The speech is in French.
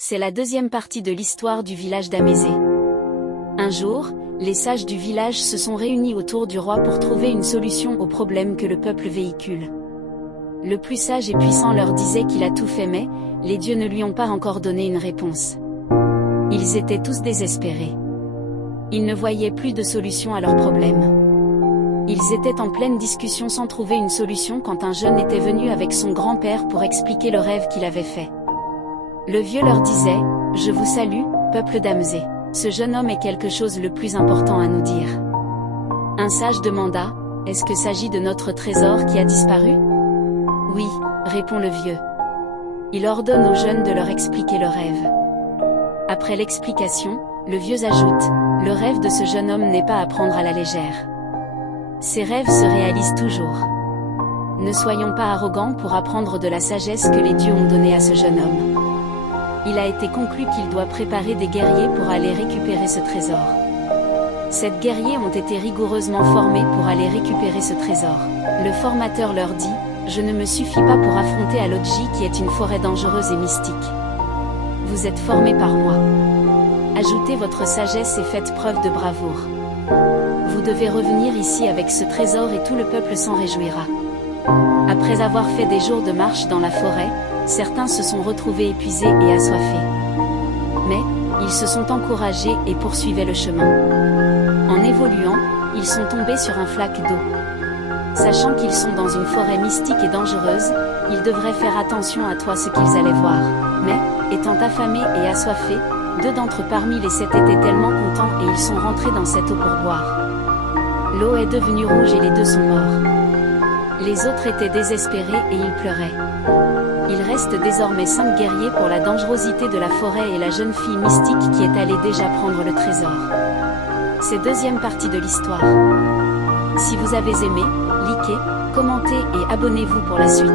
C'est la deuxième partie de l'histoire du village d'Amézée. Un jour, les sages du village se sont réunis autour du roi pour trouver une solution aux problèmes que le peuple véhicule. Le plus sage et puissant leur disait qu'il a tout fait mais, les dieux ne lui ont pas encore donné une réponse. Ils étaient tous désespérés. Ils ne voyaient plus de solution à leurs problèmes. Ils étaient en pleine discussion sans trouver une solution quand un jeune était venu avec son grand-père pour expliquer le rêve qu'il avait fait. Le vieux leur disait « Je vous salue, peuple d'Amézée. Ce jeune homme est quelque chose le plus important à nous dire. » Un sage demanda « Est-ce que s'agit de notre trésor qui a disparu ?» « Oui, répond le vieux. Il ordonne aux jeunes de leur expliquer le rêve. Après l'explication, le vieux ajoute « Le rêve de ce jeune homme n'est pas à prendre à la légère. Ses rêves se réalisent toujours. Ne soyons pas arrogants pour apprendre de la sagesse que les dieux ont donnée à ce jeune homme. Il a été conclu qu'il doit préparer des guerriers pour aller récupérer ce trésor. Ces guerriers ont été rigoureusement formés pour aller récupérer ce trésor. Le formateur leur dit « Je ne me suffis pas pour affronter Alodji qui est une forêt dangereuse et mystique. Vous êtes formés par moi. Ajoutez votre sagesse et faites preuve de bravoure. Vous devez revenir ici avec ce trésor et tout le peuple s'en réjouira. » Après avoir fait des jours de marche dans la forêt, certains se sont retrouvés épuisés et assoiffés. Mais, ils se sont encouragés et poursuivaient le chemin. En évoluant, ils sont tombés sur un flaque d'eau. Sachant qu'ils sont dans une forêt mystique et dangereuse, ils devraient faire attention à toi ce qu'ils allaient voir. Mais, étant affamés et assoiffés, 2 d'entre parmi les 7 étaient tellement contents et ils sont rentrés dans cette eau pour boire. L'eau est devenue rouge et les 2 sont morts. Les autres étaient désespérés et ils pleuraient. Il reste désormais 5 guerriers pour la dangerosité de la forêt et la jeune fille mystique qui est allée déjà prendre le trésor. C'est deuxième partie de l'histoire. Si vous avez aimé, likez, commentez et abonnez-vous pour la suite.